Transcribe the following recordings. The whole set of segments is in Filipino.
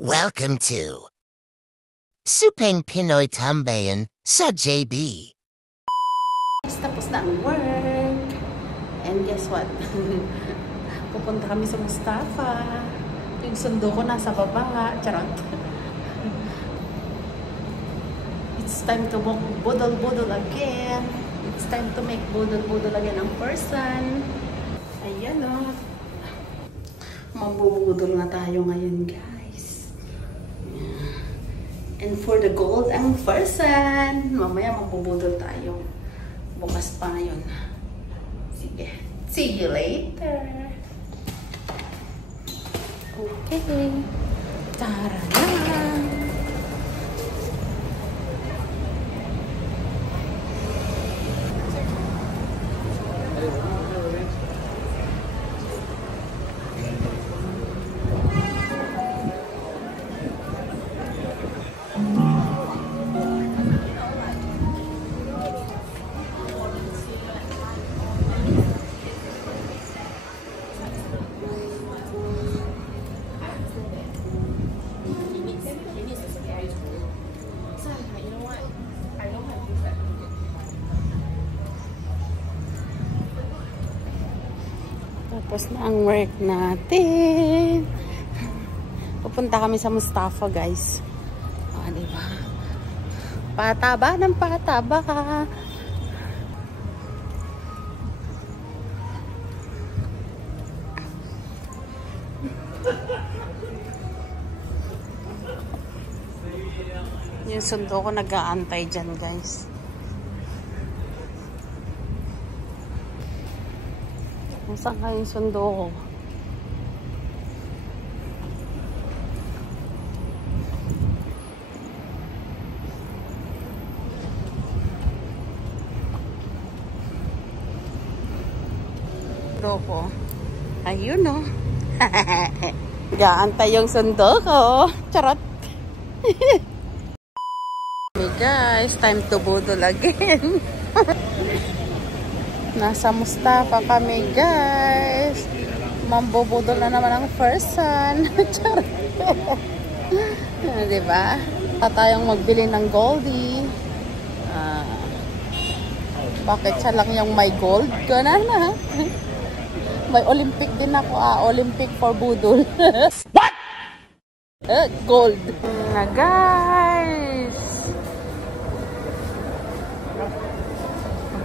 Welcome to Supeng Pinoy Tambayan sa JB. Tapos na ang work. And guess what? Pupunta kami sa Mustafa. Yung sundo ko nasa baba nga. Charot. It's time to budol-budol again. It's time to make budol-budol again ang person. Ayan o. Mabubudol nga tayo ngayon, guys. And for the gold ang person. Mamaya magbubudol tayo. Bukas pa ngayon. Sige. See you later. Okay. Tara na. Tapos na ang work natin. Pupunta kami sa Mustafa, guys. Diba? Pataba ng pataba. Yung sundo ko nag-aantay dyan, guys. Saan ka yung sundo ko? Sundo ko. Ayun o. Gaantay yung sundo ko. Charot. Hey guys, time to budol again. Nasa Mustafa kami, guys. Mambubudol na naman ang person. Diba? Tayong magbili ng Goldie. Bakit siya lang yung may gold? Gana na. May Olympic din ako. Olympic for budol. What? Gold. Na guys.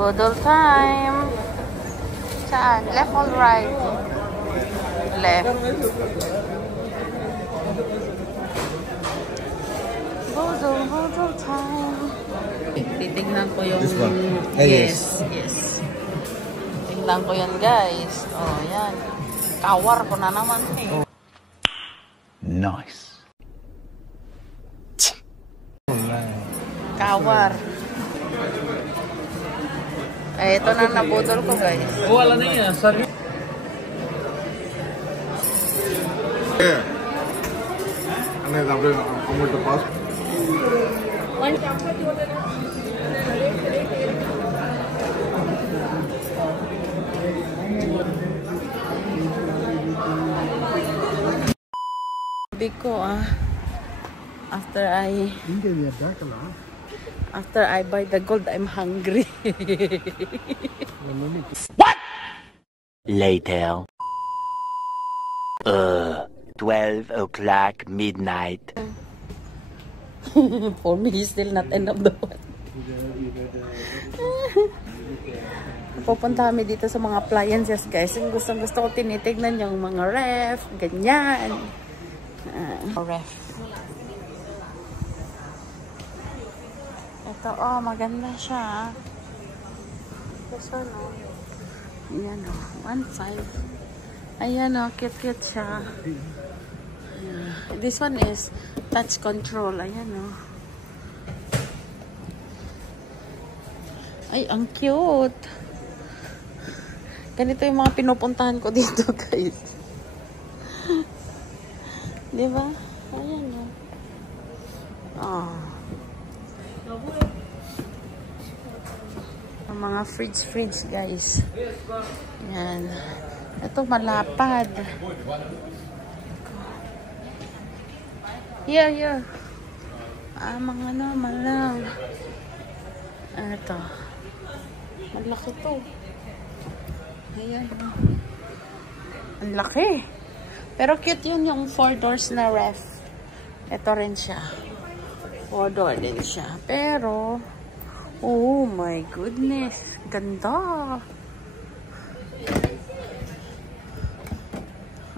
Budol time. Saan? Left or right? Left. Budol time. Titignan ko yung... Yes. Tignan ko yan, guys. Oh, yan. Kawar ko na naman. Nice. Kawar. Ito na nabudol ko, guys. Wala na yan. Sorry. Yeah. And then I'm with the bus. Big ko, After I buy the gold, I'm hungry. What? Later. 12 o'clock midnight. For me, he's still not end of the month. Pupunta kami dito sa mga appliances, guys. Yung gusto ko tinitignan yung mga ref, ganyan. Ref. Ito, maganda siya. This one, ayan, 1.5. Ayan, cute siya. This one is touch control. Ayan, Ay, ang cute. Ganito yung mga pinupuntahan ko dito, guys. Diba? Ayan, Ang mga fridge, guys. Yan. Ito malapad. Here. Mga naman lang. Ito. Malaki to. Ayan. Ang laki. Pero cute yun yung 4 doors na ref. Ito rin siya. 4 door din siya. Pero, oh my goodness. Ganda.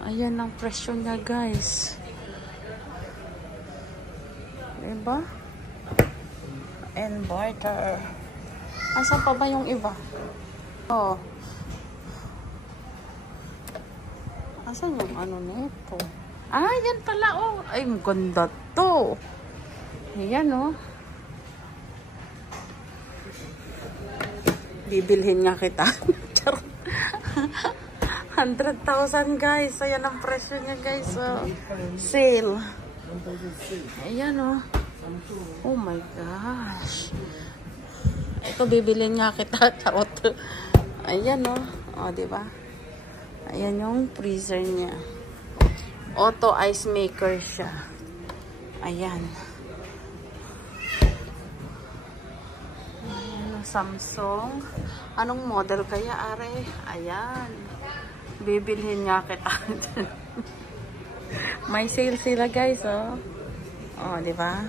Ayan ang presyo niya, guys. Diba? Inverter. Asan pa ba yung iba? Oh. Asan yung ano nito? Ah, yan pala, oh. Ay, ang ganda to. Ayan, oh. Bibilhin nga kita. 100,000, guys. Ayan ang presyo niya, guys. Oh. Sale. Ayan, oh. Oh my gosh. Ito, bibilhin nga kita. Tarot. Ayan, oh. Oh, diba? Ayan yung freezer niya. Auto ice maker siya. Ayan. Ayan, Samsung. Anong model kaya, are? Ayan. Bibilhin nga kita. May sale sila, guys, oh. Oh, di ba?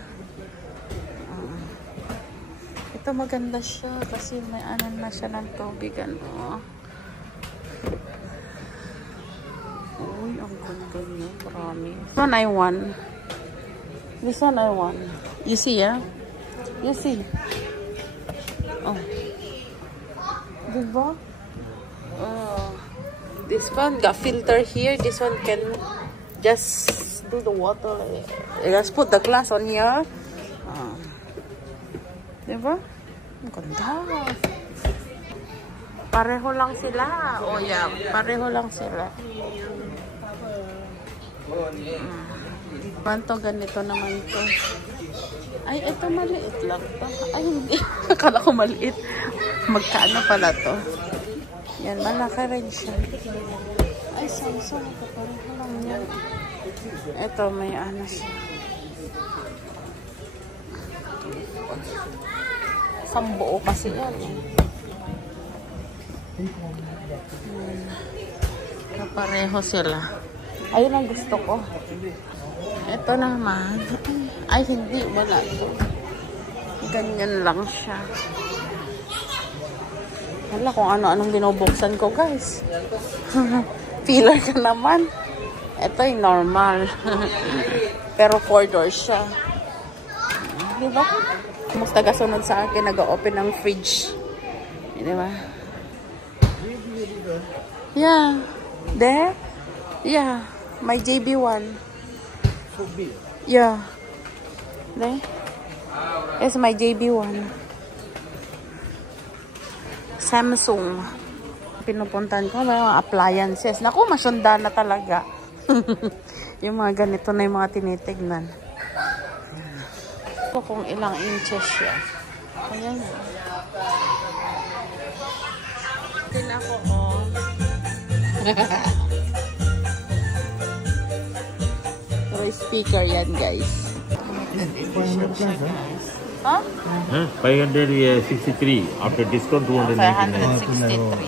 Ito maganda siya kasi may ano na siya ng tubig, ano. Uy, ang ganda niya, promise. This one I want. This one I want. You see, yeah? You see? Oh. Diba? Oh. This one got filter here. This one can just do the water. Just put the glass on here. Diba? Ang ganda. Pareho lang sila. Oh yeah, pareho lang sila. Manto ganito naman to. Ay, ito maliit lang to. Ay, hindi. Akala ko maliit. Magkano pala to? Yan, malaki rin siya. Ay, Samsung. Ito pareho lang yan. Ito, may ano siya. Sambuo kasi yan. Pareho sila. Ayun ang gusto ko. Ito naman. Ay, hindi. Wala ito. Ganyan lang siya. Wala kung ano-anong binubuksan ko, guys. Filler ka naman. Ito yung normal. Pero 4 doors siya. Diba? Mas tagasunod sa akin, nag-open ng fridge. Diba? Yeah. There? Yeah. My JB1. Yeah. There? It's my JB1. Samsung. Pinupuntahan ko may mga appliances. Naku, masunda na talaga. Yung mga ganito na yung mga tinitignan. Ito kung ilang inches siya. Ayan. Tin ako, oh. Pero speaker yan, guys. Huh? 563 after discount 299. 563.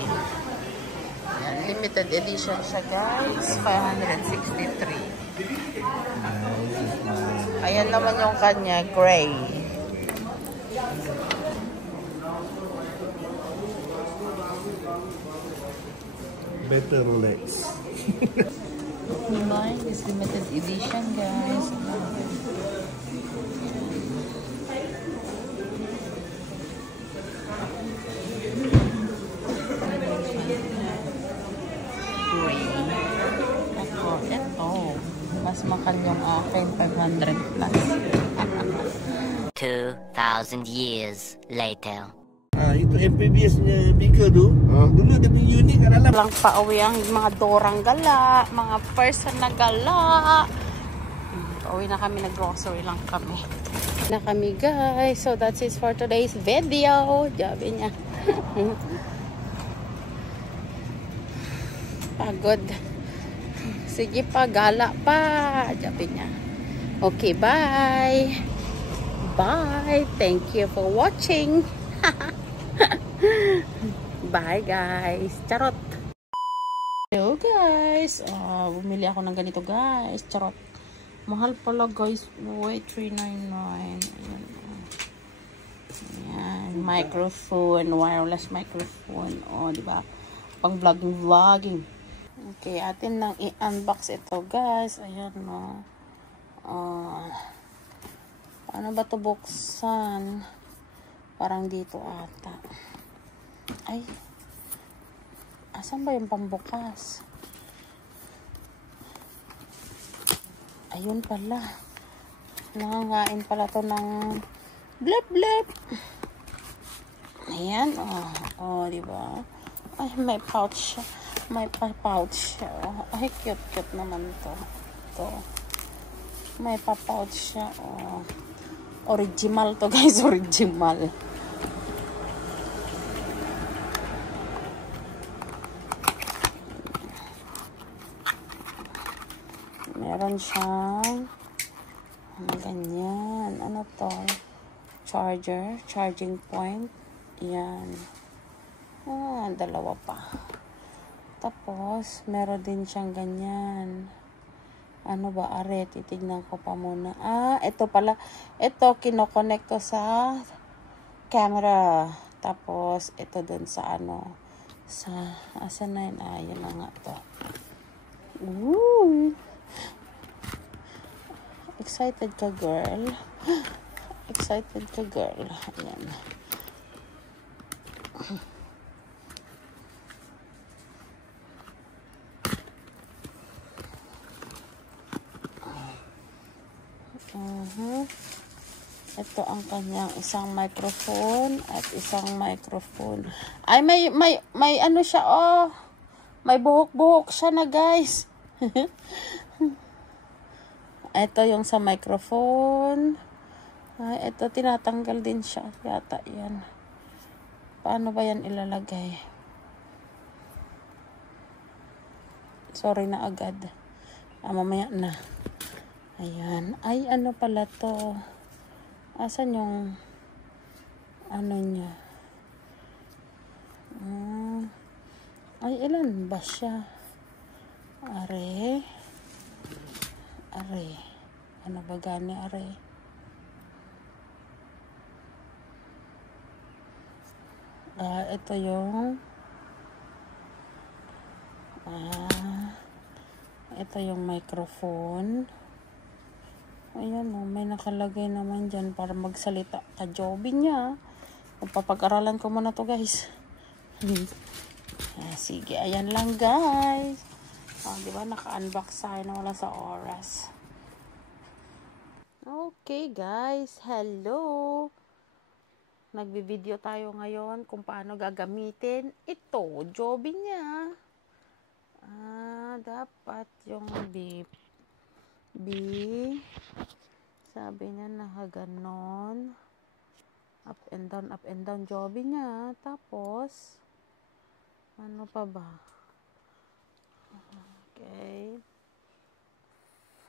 Yan, limited edition siya, guys. 563. Ayan naman yung kanya, gray. Better legs. Mine is limited edition, guys. Mas mahal yung akin, 500 plus. 2,000 years later. Itu MPBS nya bigger tu. Dulu dia punya unit kat dalam. Lang pauwi ang mga dorang gala, mga person na gala. Pauwi na kami, nag-grocery lang kami. Na kami, guys. So that's it for today's video. Sabi niya. Pagod. Sige pa, gala pa. Sabi niya. Okay, bye. Bye. Thank you for watching. Bye, guys. Charot. Hello, guys. Bumili ako ng ganito, guys. Charot. Mahal pala, guys. Wait, $399. Ayan. Microphone. Wireless microphone. Oh, diba? Pang vlogging. Okay, atin lang i-unbox ito, guys. Ayan, no. Paano ba ito buksan? Parang dito ata. Ay. Asan ba yung pambukas? Ayun pala. Nangangain pala to ng blip blip. Ayan, oh, diba? Ay, may pouch siya. May pouch siya. Ay, cute naman to. Ito. May pouch siya. Oh. Original to, guys. Original. Meron siyang ganyan. Ano to? Charger. Charging point. Yan. Dalawa pa. Tapos, meron din siyang ganyan. Ano ba, are? Titignan ko pa muna. Ito pala. Ito, kinoconnect ko sa camera. Tapos, ito dun sa ano. Sa, asan na yun? Yun na nga to. Ooh! Excited ka, girl? Excited ka, girl? Ayan. Ito ang kanyang isang microphone at isang microphone. Ay, may ano siya, oh. May buhok-buhok siya na, guys. Ito yung sa microphone. Ay, ito, tinatanggal din siya. Yata, yan. Paano ba yan ilalagay? Sorry na agad. Mamaya na. Ayan. Ay, ano pala to? Asan yung ano niya? Ay, ilan ba siya? Are. Ano ba gani, are? Ito yung ito yung microphone. Ayan, may nakalagay naman dyan para magsalita ka, Joby niya. Magpapag-aralan ko muna to, guys. Sige, ayan lang, guys. Diba, naka-unbox tayo na wala sa oras. Okay, guys. Hello. Nagbi-video tayo ngayon kung paano gagamitin ito, Joby niya. Dapat yung B. Sabi niya nakaganon. Up and down, Joby niya. Tapos, ano pa ba? Okay.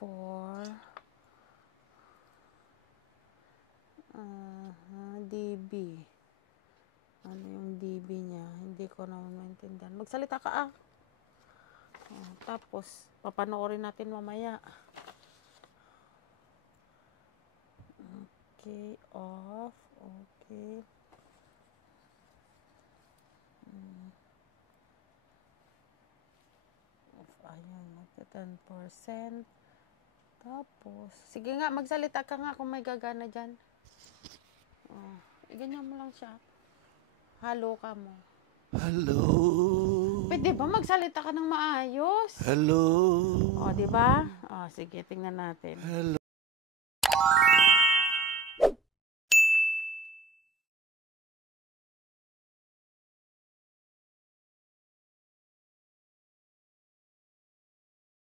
4. DB. Ano yung DB niya? Hindi ko naman maintindihan. Magsalita ka, tapos, papanoorin natin mamaya. Okay, off. Okay. Off, ayun, magta 10%. Tapos, sige nga, magsalita ka nga kung may gagana dyan. Ganyan mo lang siya. Hello ka mo. Hello. Pwede ba magsalita ka ng maayos? Hello. Di ba? Sige, tingnan natin. Hello.